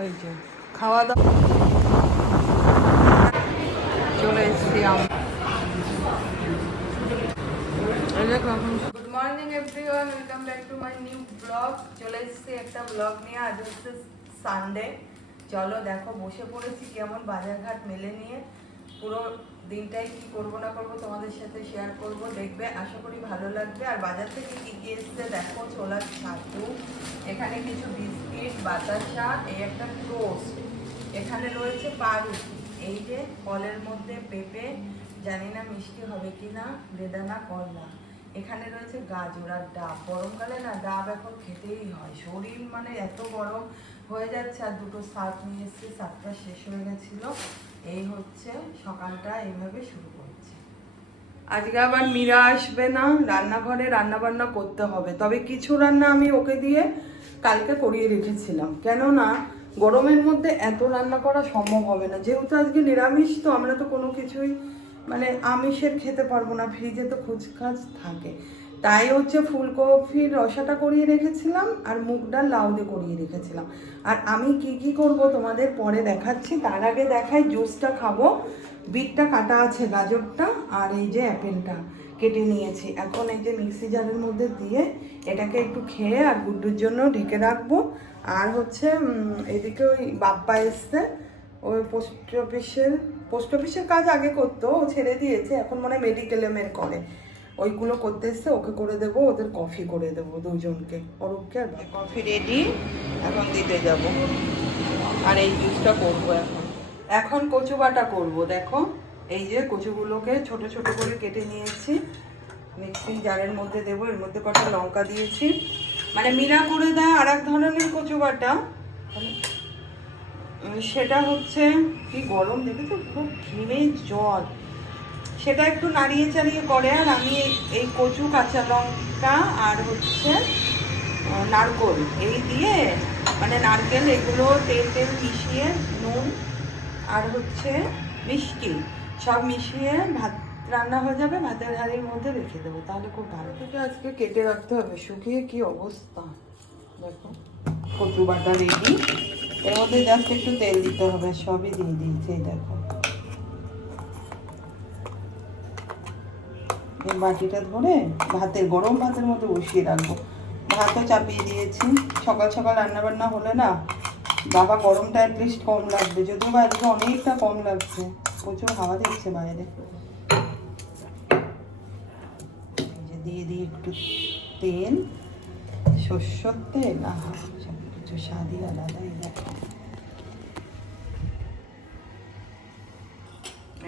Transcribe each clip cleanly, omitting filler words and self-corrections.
ওই যে খাওয়া দাওয়া চলে এসেছি good morning everyone, welcome back to my new blog. চলে এসেছি একটা ব্লগ নিয়ে। আজ হচ্ছে সানডে। চলো দেখো, বসে পড়েছি কেমন বাজারঘাট মেলে নিয়ে। পুরো দিনটাই কি করবো না করবো তোমাদের সাথে শেয়ার করব, দেখবে, আশা করি ভালো লাগবে। আর বাজার থেকে কি কি এসছে দেখো, ছোলার ছাতু, এখানে কিছু বিস্কিট, বাতাসা, এই একটা টোস্ট, এখানে রয়েছে পাউরুটি, এই যে ফলের মধ্যে পেঁপে, জানি না মিষ্টি হবে কিনা, বেদানা, কলা, এখানে রয়েছে গাজর আর ডাব। গরমকালে না ডাব এখন খেতেই হয়, শরীর মানে এত গরম হয়ে যাচ্ছে। আর দুটো শাক নিয়ে এসেছি, শাকটা শেষ হয়ে গেছিল। এই হচ্ছে সকালটা, এইভাবে শুরু করছি। আজকে আবার মীরা আসবে না, রান্নাঘরে রান্না বান্না করতে হবে। তবে কিছু রান্না আমি ওকে দিয়ে কালকে করিয়ে রেখেছিলাম, কেননা গরমের মধ্যে এত রান্না করা সম্ভব হবে না। যেহেতু আজকে নিরামিষ, তো আমরা তো কোনো কিছুই মানে আমিষের খেতে পারবো না, ফ্রিজে তো খুচখাচ থাকে। তাই হচ্ছে ফুলকপির রসাটা করিয়ে রেখেছিলাম আর মুগ ডাল লাউ দিয়ে করিয়ে রেখেছিলাম। আর আমি কি কি করব তোমাদের পরে দেখাচ্ছি, তার আগে দেখাই জুসটা খাবো। বিটটা কাটা আছে, গাজরটা আর এই যে অ্যাপেলটা কেটে নিয়েছি। এখন এই যে মিক্সি জারের মধ্যে দিয়ে এটাকে একটু খেয়ে আর গুড্ডুর জন্য ঢেকে রাখবো। আর হচ্ছে এদিকে ওই বাপ্পা এসছে, ওই পোস্ট অফিসের কাজ আগে করতো, ও ছেড়ে দিয়েছে, এখন মনে হয় মেডিক্লেমের করে। ওইগুলো করতে এসছে, ওকে করে দেবো, ওদের কফি করে দেবো দুজনকে, অরূপকে। আর কফি রেডি, এখন দিতে যাব। আর এই জুসটা করবো এখন। এখন কচু বাটা করবো। দেখো এই যে কচুগুলোকে ছোট ছোট করে কেটে নিয়েছি, মিক্সিং জারের মধ্যে দেবো। এর মধ্যে কটা লঙ্কা দিয়েছি, মানে মীরা করে দেয় আর এক ধরনের কচু বাটা, সেটা হচ্ছে কি গরম দেখেছো, খুব ঘিমে জল, সেটা একটু নাড়িয়ে চাড়িয়ে করে। আর আমি এই কচু, কাঁচা লঙ্কা আর হচ্ছে নারকেল, এই দিয়ে মানে নারকেল এগুলো তেল তেল মিশিয়ে, নুন আর হচ্ছে মিষ্টি সব মিশিয়ে ভাত রান্না হয়ে যাবে, ভাতের হাঁড়ির মধ্যে রেখে দেবো, তাহলে খুব ভালো। থেকে আজকে কেটে রাখতে হবে, শুকিয়ে কি অবস্থা দেখো। কচু বাটা রেডি, এর মধ্যে জাস্ট একটু তেল দিতে হবে, সবই দিয়ে দিয়েছি। দেখো এই বাটিটা ধরে গরম ভাতের মতো বসিয়ে রাখবো। ভাতও চাপিয়ে দিয়েছি। সকাল সকাল রান্না বান্না হলে না বাবা গরমটা অ্যাটলিস্ট কম লাগবে, যদিও বা আজকে অনেকটা কম লাগছে, প্রচুর হাওয়া দিচ্ছে বাইরে। দিয়ে দিই একটু তেল, সর্ষের তেল, সব কিছু স্বাদই আলাদাই। দেখো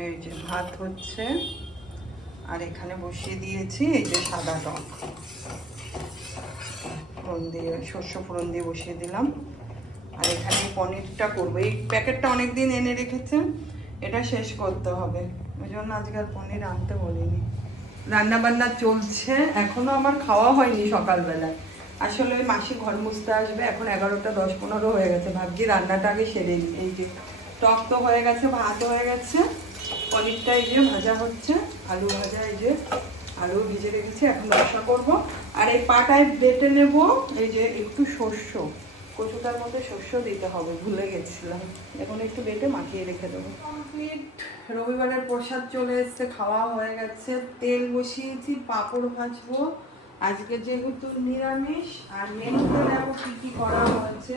এই যে ভাত হচ্ছে, আর এখানে বসিয়ে দিয়েছি এই যে সাদা টক, ফোড়ন দিয়ে, শস্য ফোড়ন দিয়ে বসিয়ে দিলাম। আর এখানে পনিরটা করবো, এই প্যাকেটটা অনেক দিন এনে রেখেছেন, এটা শেষ করতে হবে, ওই জন্য আজকে আর পনির আনতে বলিনি। রান্না বান্না চলছে, এখনো আমার খাওয়া হয়নি সকালবেলায়। আসলে ওই মাসি ঘর মুছতে আসবে, এখন 11টা 10-15 হয়ে গেছে, ভাবছি রান্নাটা আগে সেরে নিই। এই যে টক তো হয়ে গেছে, ভাত হয়ে গেছে, পনিরটা এই যে ভাজা হচ্ছে, আলু ভাজা, এই যে আলু ভিজে রেখেছি, এখন রসা করবো। আর এই পাটায় বেটে নেব এই যে একটু শস্য, কচুটার মধ্যে শস্য দিতে হবে, ভুলে গেছিলাম, এখন একটু বেটে মাখিয়ে রেখে দেবো। কমপ্লিট, রবিবারের প্রসাদ চলে এসছে, খাওয়া হয়ে গেছে। তেল বসিয়েছি, পাঁপড় ভাজবো আজকে যেহেতু নিরামিষ। আর মেনুতে দেখো কি কি করা হয়েছে,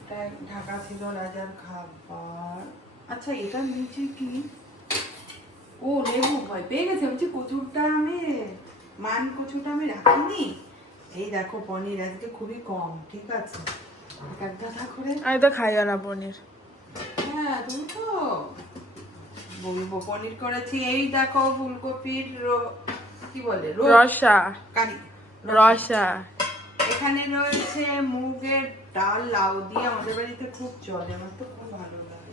এটা ঢাকা ছিল রাজার খাবার। আচ্ছা এটার নিচে কি, ও লেবু, ভয় পেয়ে গেছে, বলছি কচুরটা আমি কচুটা আমি রাখিনি। এই দেখো পনির আজকে খুবই কম, ঠিক আছে, এক গাদা করে। আমি তো খাই না পনির। হ্যাঁ তুমি তো বলবো পনির করেছি। এই দেখো ফুলকপির কি বলে রসা, কারি, রসা। এখানে রয়েছে মুগের ডাল, লাউ দিয়ে, আমাদের বাড়িতে খুব চলে, আমার তো খুব ভালো লাগে।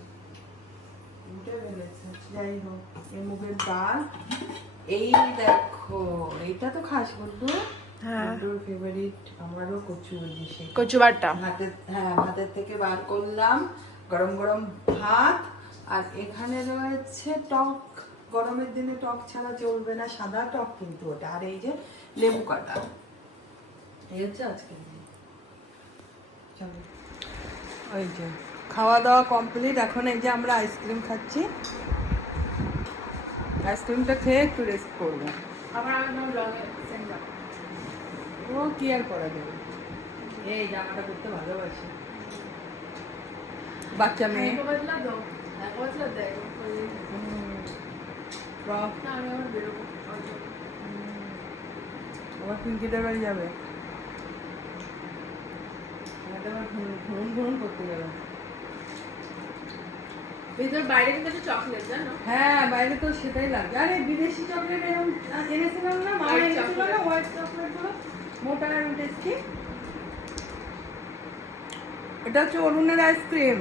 যাই হোক, এই মুগের ডাল, এই দেখো এইটা তো খাস বন্ধু, বন্ধুর ফেভারিট, আমারও কচু, কচু বাটা ভাতের, হ্যাঁ ভাতের থেকে বার করলাম, গরম গরম ভাত। আর এখানে রয়েছে টক, গরমের দিনে টক ছাড়া চলবে না, সাদা টক কিন্তু ওটা। আর এই যে লেবু কাটা, এই হচ্ছে আজকের দিন। চলো ওই যে খাওয়া দাওয়া কমপ্লিট, এখন এই যে আমরা আইসক্রিম খাচ্ছি। আইসক্রিমটা খেয়ে একটু রেস্ট করবো। ও কি আর করা যাবে, এই জামাটা করতে ভালোবাসি, বাচ্চা মেয়ে। আবার পিঙ্কিদের বাড়ি যাবে, ঘুরুন ঘুরুন করতে যাবে। বাইরে কিন্তু চকলেট জানো? হ্যাঁ বাইরে তো সেটাই লাগে। আরে বিদেশি চকলেট এরকম এনেছিলাম না, মামা এনেছিল না হোয়াইট চকলেট গুলো, মোটা আর টেস্টি। এটা হচ্ছে অরুণের আইসক্রিম,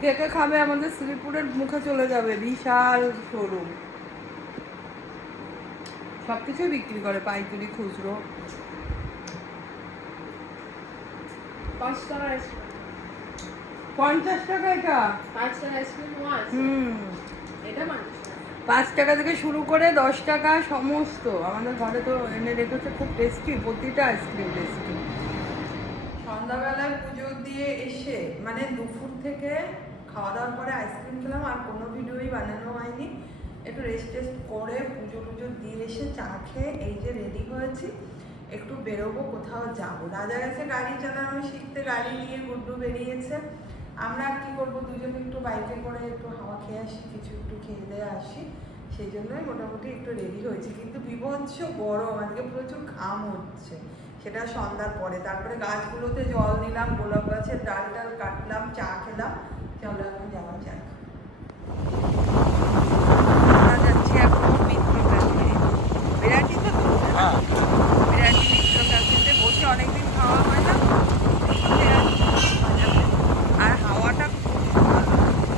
কে কে খাবে? আমাদের শ্রীপুরের মুখে চলে যাবে, বিশাল শোরুম, সবকিছু বিক্রি করে, পাইকারি খুচরো। 5 টাকা আইসক্রিম, 50 টাকা এটা। 5 টাকা আইসক্রিম আছে। এটা মানুষ 5 টাকা থেকে শুরু করে 10 টাকা সমস্ত আমাদের ঘরে তো এনে রেখেছে, খুব টেস্টি, প্রতিটা আইসক্রিম টেস্টি। সন্ধ্যাবেলায় পুজো দিয়ে এসে মানে দুপুর থেকে খাওয়া দাওয়ার পরে আইসক্রিম খেলাম, আর কোনো ভিডিওই বানানো হয়নি। একটু রেস্ট টেস্ট করে পুজো টুজো দিয়ে এসে চা খেয়ে এই যে রেডি হয়েছি, একটু বেরোবো, কোথাও যাবো। রাজা গেছে গাড়ি চালানো শিখতে, গাড়ি নিয়ে গুড্ডু বেরিয়েছে। আমরা আর কি করবো, দুজনে একটু বাইকে করে একটু হাওয়া খেয়ে আসি, কিছু একটু খেয়ে দিয়ে আসি, সেই জন্যই মোটামুটি একটু রেডি হয়েছি। কিন্তু বিভৎস গরম, আজকে প্রচুর ঘাম হচ্ছে, সেটা সন্ধ্যার পরে। তারপরে গাছগুলোতে জল দিলাম, গোলাপ গাছের ডাল টাল কাটলাম, চা খেলাম। চলো এখন যাওয়া যাক। আমরা যাচ্ছি এখন মিত্র ক্যাফে, বিরাটিতে তো বিরাটি মিত্র ক্যাফেতে বসে, অনেকদিন খাওয়া হয় না, আর হাওয়াটা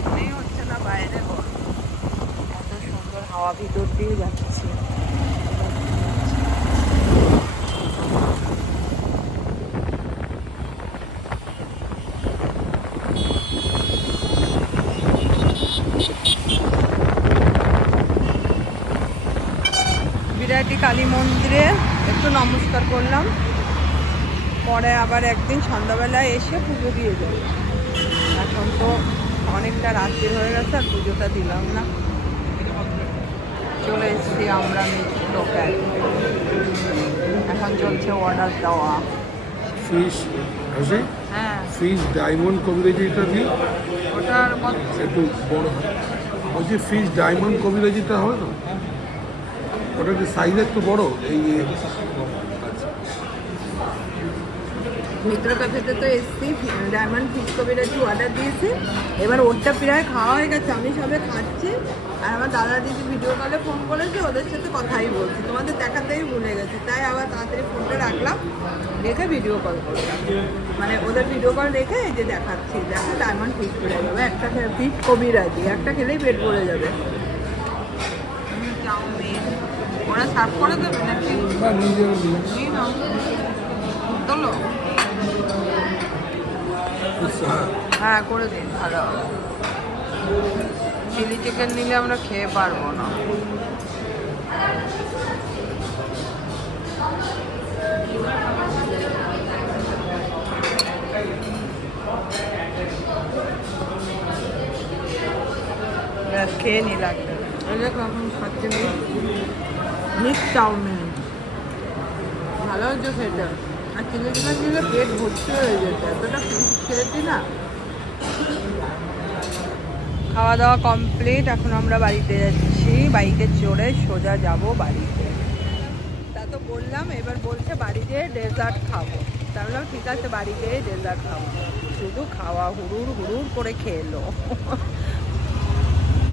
মনেই হচ্ছে না বাইরে গরম, এত সুন্দর হাওয়া ভিতর দিয়ে যাচ্ছে। বিরাটি কালী মন্দিরে একটু নমস্কার করলাম, পরে আবার একদিন সন্ধ্যাবেলায় এসে পুজো দিয়ে যাবো। এখন তো অনেকটা রাত্রি হয়ে গেছে, আর পুজোটা দিলাম না। চলে এসেছি আমরা মিত্র ক্যাফে, এখন চলছে অর্ডার দেওয়া। ফিশ আছে, হ্যাঁ ফিশ ডায়মন্ড কবিরাজিটা দিই, ওটার কত? একটু বড় হয়। বলছি ফিশ ডায়মন্ড কবিরাজিটা হয় না, ওটা একটু সাইজ একটু বড়। এই মিত্র ক্যাফেতে তো এসছি, ডায়মন্ড ফিশ কবিরাজি অর্ডার দিয়েছি। এবার ওরটা প্রায় খাওয়া হয়ে গেছে, আমি সবে খাচ্ছি, আর আমার দাদা দিদি ভিডিও কলে ফোন করেছে, ওদের সাথে কথাই বলছি, তোমাদের দেখাতেই ভুলে গেছি, তাই আবার তাড়াতাড়ি ফোনটা রাখলাম, রেখে ভিডিও কল করলাম। মানে ওদের ভিডিও কল রেখে এই যে দেখাচ্ছি, দেখো ডায়মন্ড ফিশ কবিরাজি, একটা ফিশ কবিরাজি একটা খেলেই পেট ভরে যাবে। চাউমিন ওরা সার্ভ করে দেবে নাকি? নিয়ে নাও, তোলো। হ্যাঁ করে দিন, ভালো হবে। চিলি চিকেন নিলে আমরা খেয়ে পারবো না। খেয়ে নি লাগবে। এখন খাচ্ছে মিক্স চাউমিন, ভালো হচ্ছে খেতে। আর চিলি চিকেন দিলে পেট ভর্তি হয়ে যেত, এতটা খেয়েছি না। খাওয়া দাওয়া কমপ্লিট, এখন আমরা বাড়িতে যাচ্ছি, বাইকে চড়ে সোজা যাব বাড়িতে। তা তো বললাম, এবার বলছে বাড়ি যেয়ে ডেজার্ট খাবো। তা বললাম ঠিক আছে, বাড়ি যেয়ে ডেজার্ট খাবো। শুধু খাওয়া হুড়ুর হুড়ুর করে খেয়ে এলো।